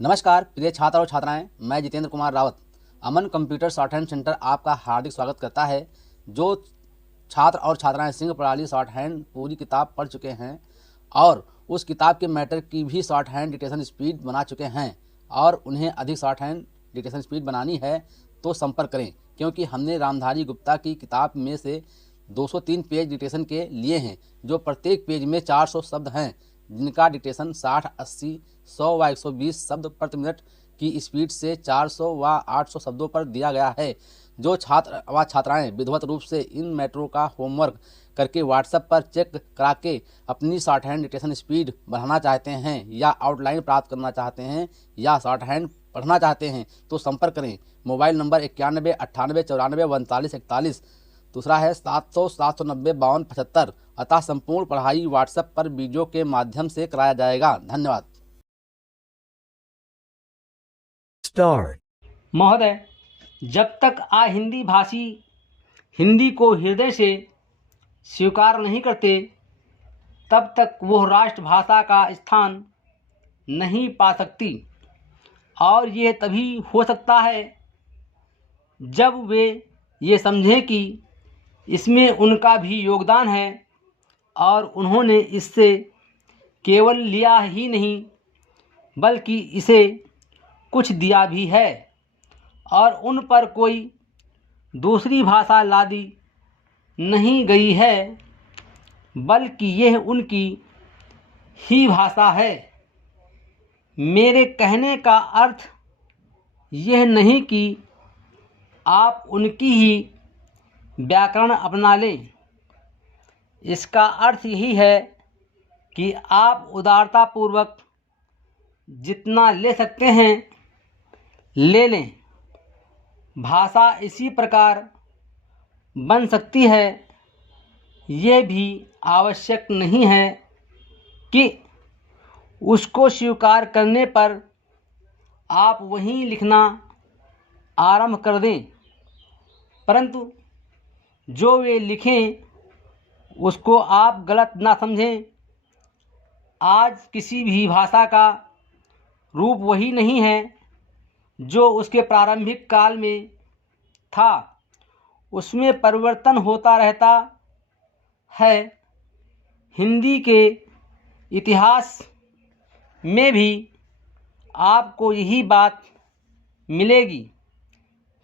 नमस्कार प्रिय छात्र और छात्राएं, मैं जितेंद्र कुमार रावत अमन कंप्यूटर शॉर्ट हैंड सेंटर आपका हार्दिक स्वागत करता है। जो छात्र और छात्राएं सिंह प्रणाली शॉर्ट हैंड पूरी किताब पढ़ चुके हैं और उस किताब के मैटर की भी शॉर्ट हैंड डिक्टेशन स्पीड बना चुके हैं और उन्हें अधिक शॉर्ट हैंड डिक्टेशन स्पीड बनानी है तो संपर्क करें, क्योंकि हमने रामधारी गुप्ता की किताब में से 203 पेज डिक्टेशन के लिए हैं, जो प्रत्येक पेज में 400 शब्द हैं, जिनका डिक्टेशन 60, 80, 100 व 120 शब्द प्रति मिनट की स्पीड से 400 व 800 शब्दों पर दिया गया है। जो छात्र व छात्राएं विधिवत रूप से इन मैटरों का होमवर्क करके व्हाट्सएप पर चेक करा के अपनी शॉर्ट हैंड डिक्टेशन स्पीड बढ़ाना चाहते हैं या आउटलाइन प्राप्त करना चाहते हैं या शॉर्ट हैंड पढ़ना चाहते हैं तो संपर्क करें। मोबाइल नंबर 91 98 94 39 41, दूसरा है 700 790 52 75। अतः संपूर्ण पढ़ाई व्हाट्सएप पर वीडियो के माध्यम से कराया जाएगा। धन्यवाद। महोदय, जब तक हिंदी भाषी हिंदी को हृदय से स्वीकार नहीं करते तब तक वह राष्ट्रभाषा का स्थान नहीं पा सकती, और यह तभी हो सकता है जब वे ये समझें कि इसमें उनका भी योगदान है और उन्होंने इससे केवल लिया ही नहीं बल्कि इसे कुछ दिया भी है और उन पर कोई दूसरी भाषा लादी नहीं गई है, बल्कि यह उनकी ही भाषा है। मेरे कहने का अर्थ यह नहीं कि आप उनकी ही व्याकरण अपना लें। इसका अर्थ यही है कि आप उदारतापूर्वक जितना ले सकते हैं ले लें। भाषा इसी प्रकार बन सकती है, यह भी आवश्यक नहीं है कि उसको स्वीकार करने पर आप वहीं लिखना आरंभ कर दें, परंतु जो वे लिखें उसको आप गलत ना समझें। आज किसी भी भाषा का रूप वही नहीं है जो उसके प्रारंभिक काल में था, उसमें परिवर्तन होता रहता है। हिंदी के इतिहास में भी आपको यही बात मिलेगी।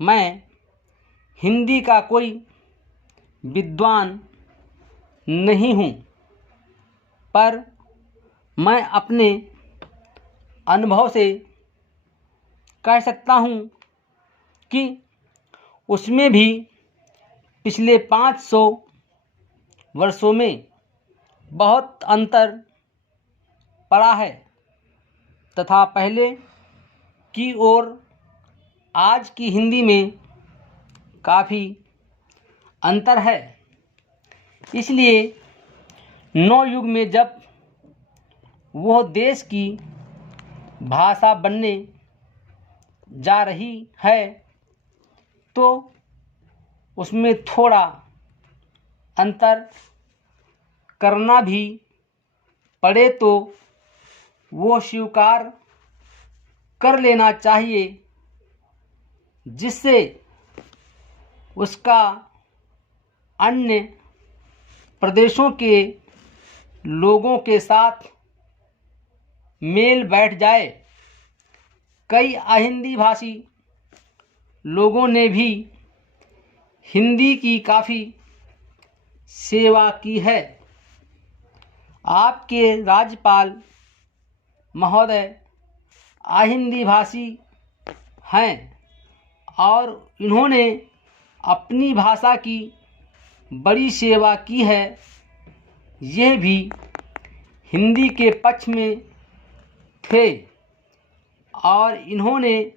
मैं हिंदी का कोई विद्वान नहीं हूँ, पर मैं अपने अनुभव से कह सकता हूँ कि उसमें भी पिछले 500 वर्षों में बहुत अंतर पड़ा है तथा पहले की ओर आज की हिंदी में काफ़ी अंतर है। इसलिए नवयुग में जब वह देश की भाषा बनने जा रही है तो उसमें थोड़ा अंतर करना भी पड़े तो वो स्वीकार कर लेना चाहिए, जिससे उसका अन्य प्रदेशों के लोगों के साथ मेल बैठ जाए। कई अहिंदी भाषी लोगों ने भी हिंदी की काफ़ी सेवा की है। आपके राज्यपाल महोदय अहिंदी भाषी हैं और इन्होंने अपनी भाषा की बड़ी सेवा की है। यह भी हिंदी के पक्ष में थे और इन्होंने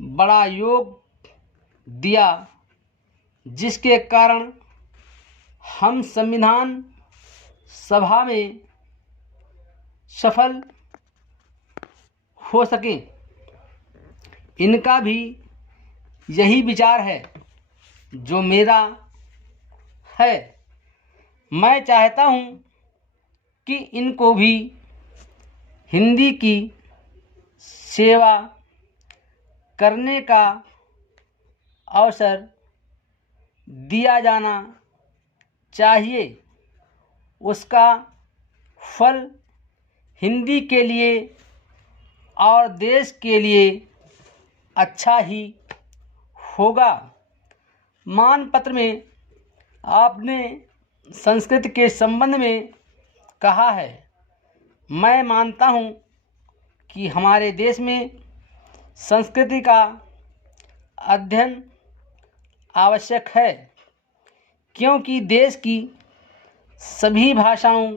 बड़ा योग दिया, जिसके कारण हम संविधान सभा में सफल हो सकें। इनका भी यही विचार है जो मेरा है। मैं चाहता हूँ कि इनको भी हिंदी की सेवा करने का अवसर दिया जाना चाहिए। उसका फल हिंदी के लिए और देश के लिए अच्छा ही होगा। मानपत्र में आपने संस्कृत के संबंध में कहा है, मैं मानता हूँ कि हमारे देश में संस्कृति का अध्ययन आवश्यक है, क्योंकि देश की सभी भाषाओं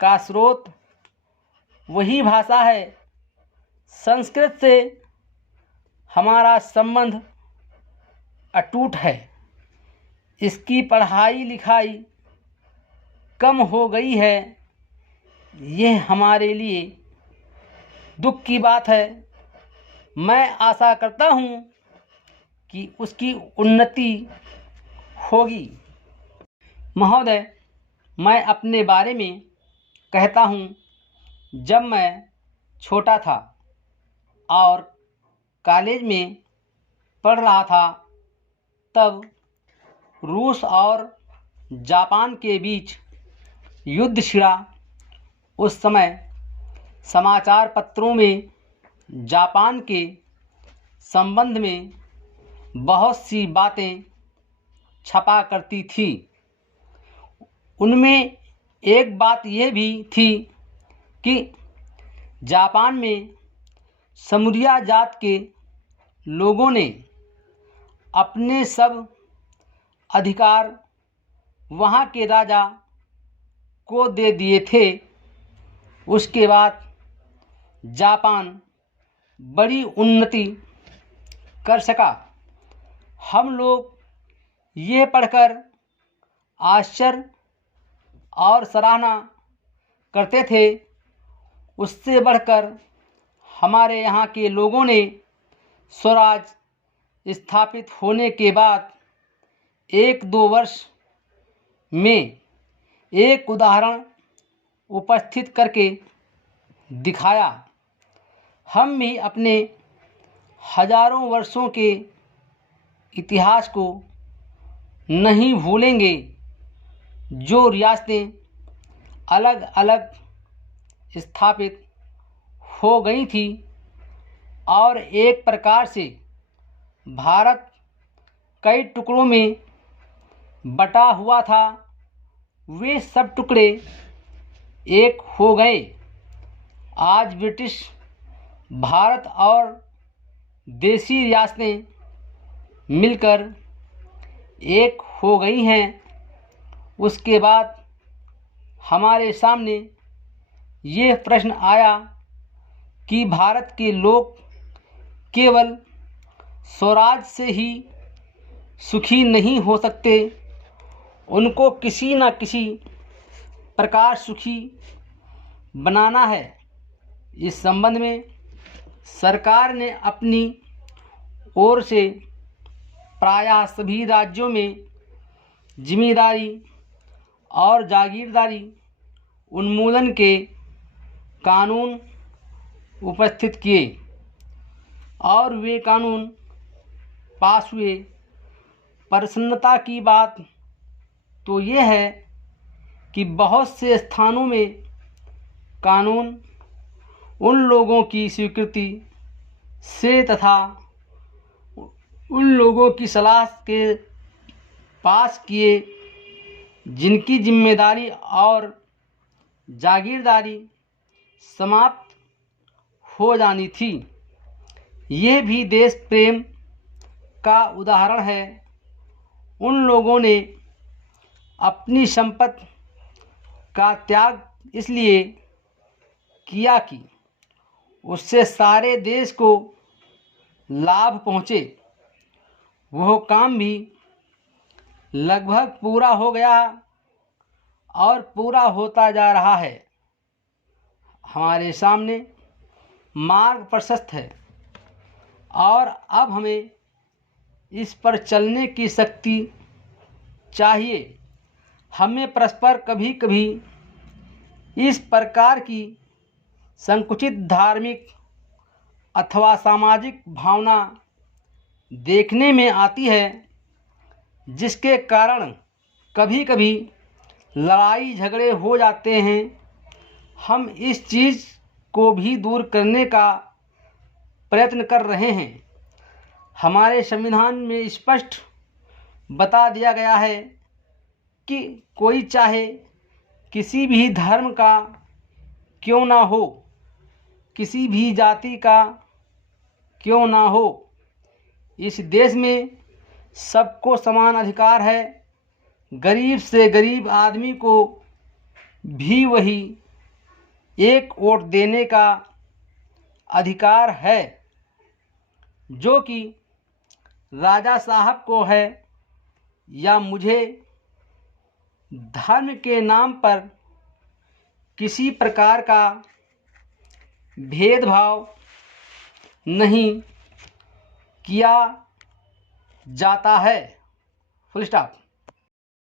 का स्रोत वही भाषा है। संस्कृत से हमारा संबंध अटूट है। इसकी पढ़ाई लिखाई कम हो गई है, यह हमारे लिए दुख की बात है। मैं आशा करता हूँ कि उसकी उन्नति होगी। महोदय, मैं अपने बारे में कहता हूँ, जब मैं छोटा था और कॉलेज में पढ़ रहा था, तब रूस और जापान के बीच युद्ध छिड़ा। उस समय समाचार पत्रों में जापान के संबंध में बहुत सी बातें छपा करती थी। उनमें एक बात यह भी थी कि जापान में समुरिया जात के लोगों ने अपने सब अधिकार वहाँ के राजा को दे दिए थे। उसके बाद जापान बड़ी उन्नति कर सका। हम लोग ये पढ़कर आश्चर्य और सराहना करते थे। उससे बढ़कर हमारे यहाँ के लोगों ने स्वराज स्थापित होने के बाद 1-2 वर्ष में एक उदाहरण उपस्थित करके दिखाया। हम भी अपने हजारों वर्षों के इतिहास को नहीं भूलेंगे। जो रियासतें अलग अलग स्थापित हो गई थी और एक प्रकार से भारत कई टुकड़ों में बटा हुआ था, वे सब टुकड़े एक हो गए। आज ब्रिटिश भारत और देसी रियासतें मिलकर एक हो गई हैं। उसके बाद हमारे सामने ये प्रश्न आया कि भारत के लोग केवल स्वराज से ही सुखी नहीं हो सकते, उनको किसी न किसी प्रकार सुखी बनाना है। इस संबंध में सरकार ने अपनी ओर से प्रायः सभी राज्यों में जिम्मेदारी और जागीरदारी उन्मूलन के कानून उपस्थित किए और वे कानून पास हुए। प्रसन्नता की बात तो यह है कि बहुत से स्थानों में कानून उन लोगों की स्वीकृति से तथा उन लोगों की सलाह के पास किए जिनकी जिम्मेदारी और जागीरदारी समाप्त हो जानी थी। ये भी देश प्रेम का उदाहरण है। उन लोगों ने अपनी संपत्ति का त्याग इसलिए किया कि उससे सारे देश को लाभ पहुँचे। वह काम भी लगभग पूरा हो गया और पूरा होता जा रहा है। हमारे सामने मार्ग प्रशस्त है और अब हमें इस पर चलने की शक्ति चाहिए। हमें परस्पर कभी कभी इस प्रकार की संकुचित धार्मिक अथवा सामाजिक भावना देखने में आती है, जिसके कारण कभी कभी लड़ाई झगड़े हो जाते हैं। हम इस चीज़ को भी दूर करने का प्रयत्न कर रहे हैं। हमारे संविधान में स्पष्ट बता दिया गया है कि कोई चाहे किसी भी धर्म का क्यों ना हो, किसी भी जाति का क्यों ना हो, इस देश में सबको समान अधिकार है। गरीब से गरीब आदमी को भी वही एक वोट देने का अधिकार है जो कि राजा साहब को है, या मुझे। धर्म के नाम पर किसी प्रकार का भेदभाव नहीं किया जाता है। Full stop.